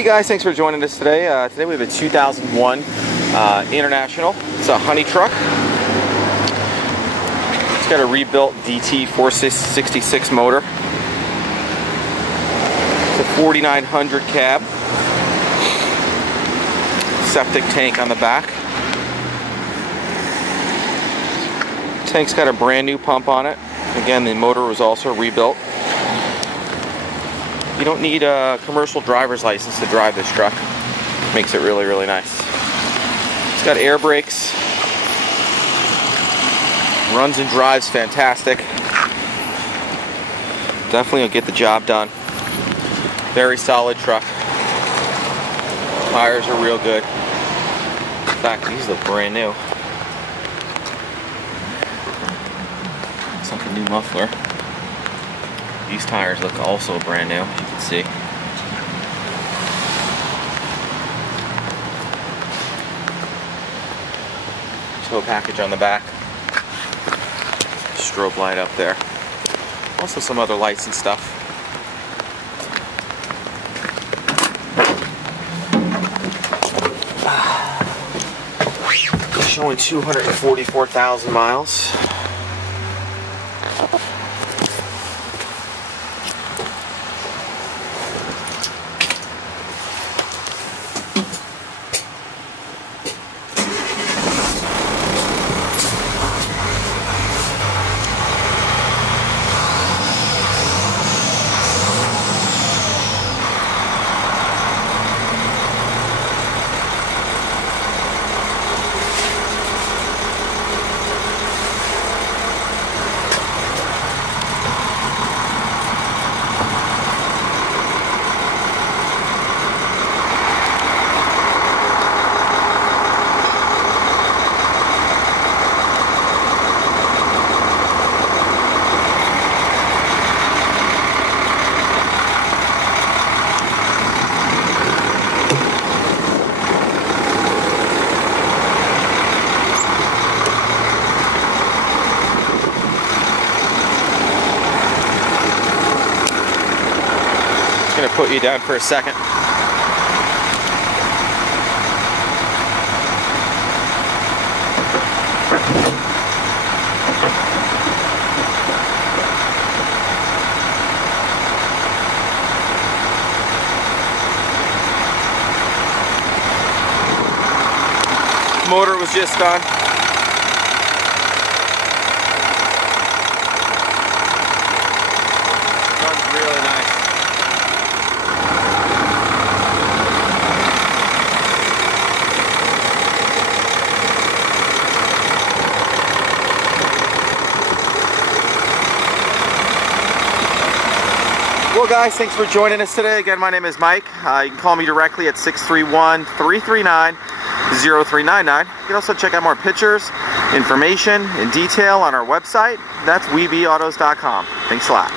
Hey guys, thanks for joining us today. Today we have a 2001 International. It's a honey truck. It's got a rebuilt DT466 motor. It's a 4900 cab. Septic tank on the back. Tank's got a brand new pump on it. Again, the motor was also rebuilt. You don't need a commercial driver's license to drive this truck. Makes it really, really nice. It's got air brakes. Runs and drives fantastic. Definitely will get the job done. Very solid truck. Tires are real good. In fact, these look brand new. It's like a new muffler. These tires look also brand new, as you can see. Tow package on the back. Strobe light up there. Also some other lights and stuff. Showing 244,000 miles. Gonna put you down for a second. Motor was just done. Runs really nice. Well guys, thanks for joining us today. Again, my name is Mike. You can call me directly at 631-339-0399. You can also check out more pictures, information, and detail on our website. That's webeautos.com. Thanks a lot.